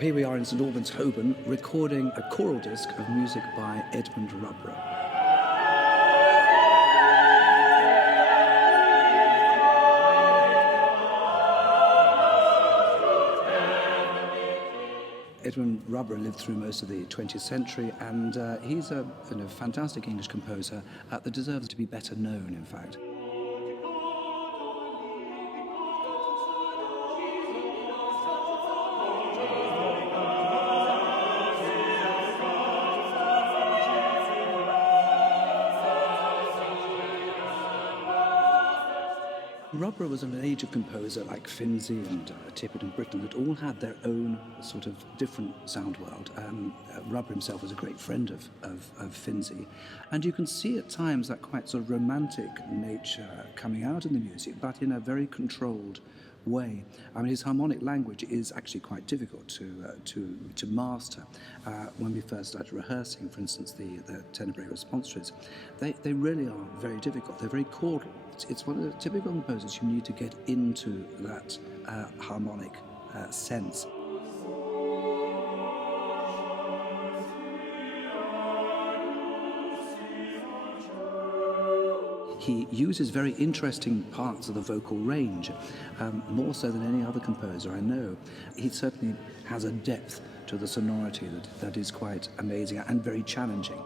Here we are in St Albans, Holborn, recording a choral disc of music by Edmund Rubbra. Edmund Rubbra lived through most of the 20th century, and he's a fantastic English composer that deserves to be better known, in fact. Rubbra was an age of composer like Finzi and Tippett and Britten that all had their own sort of different sound world. Rubbra himself was a great friend of Finzi, and you can see at times that quite sort of romantic nature coming out in the music, but in a very controlled way. I mean, his harmonic language is actually quite difficult to master. When we first started rehearsing, for instance, the Tenebrae responsories, they really are very difficult. They're very chordal. It's one of the typical composers you need to get into that harmonic sense. He uses very interesting parts of the vocal range, more so than any other composer I know. He certainly has a depth to the sonority that is quite amazing and very challenging.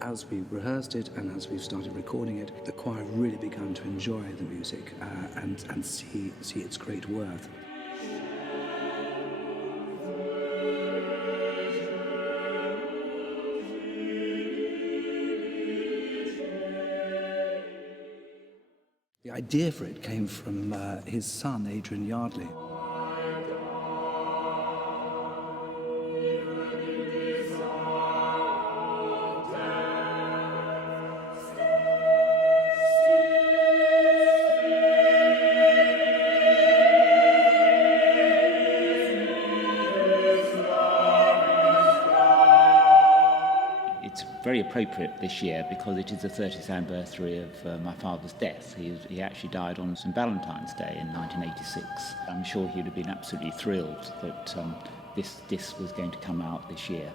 As we rehearsed it and as we've started recording it, the choir really began to enjoy the music and see its great worth. The idea for it came from his son, Adrian Yardley. It's very appropriate this year because it is the 30th anniversary of my father's death. He actually died on St Valentine's Day in 1986. I'm sure he would have been absolutely thrilled that this disc was going to come out this year.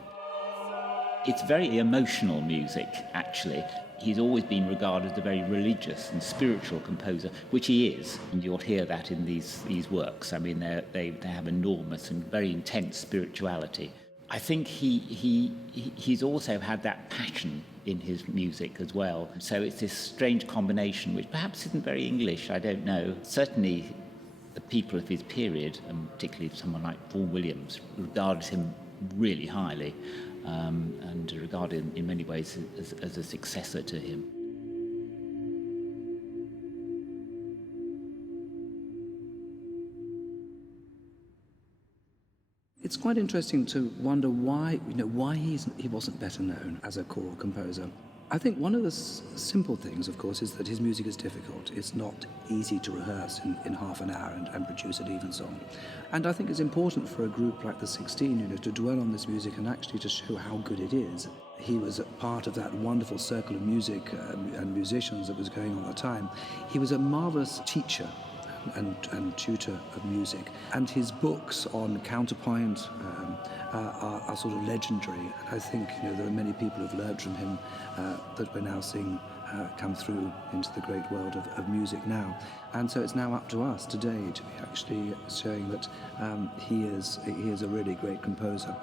It's very emotional music, actually. He's always been regarded as a very religious and spiritual composer, which he is, and you'll hear that in these works. I mean, they have enormous and very intense spirituality. I think he's also had that passion in his music as well. So it's this strange combination, which perhaps isn't very English, I don't know. Certainly the people of his period, and particularly someone like Vaughan Williams, regarded him really highly and regarded him in many ways as a successor to him. It's quite interesting to wonder why he wasn't better known as a choral composer. I think one of the simple things, of course, is that his music is difficult. It's not easy to rehearse in half an hour and produce an even song. And I think it's important for a group like the 16, to dwell on this music and actually to show how good it is. He was a part of that wonderful circle of music and musicians that was going on at the time. He was a marvelous teacher and tutor of music, and his books on counterpoint are sort of legendary. And I think there are many people who've learned from him that we're now seeing come through into the great world of music now. And so it's now up to us today to be actually showing that he is a really great composer.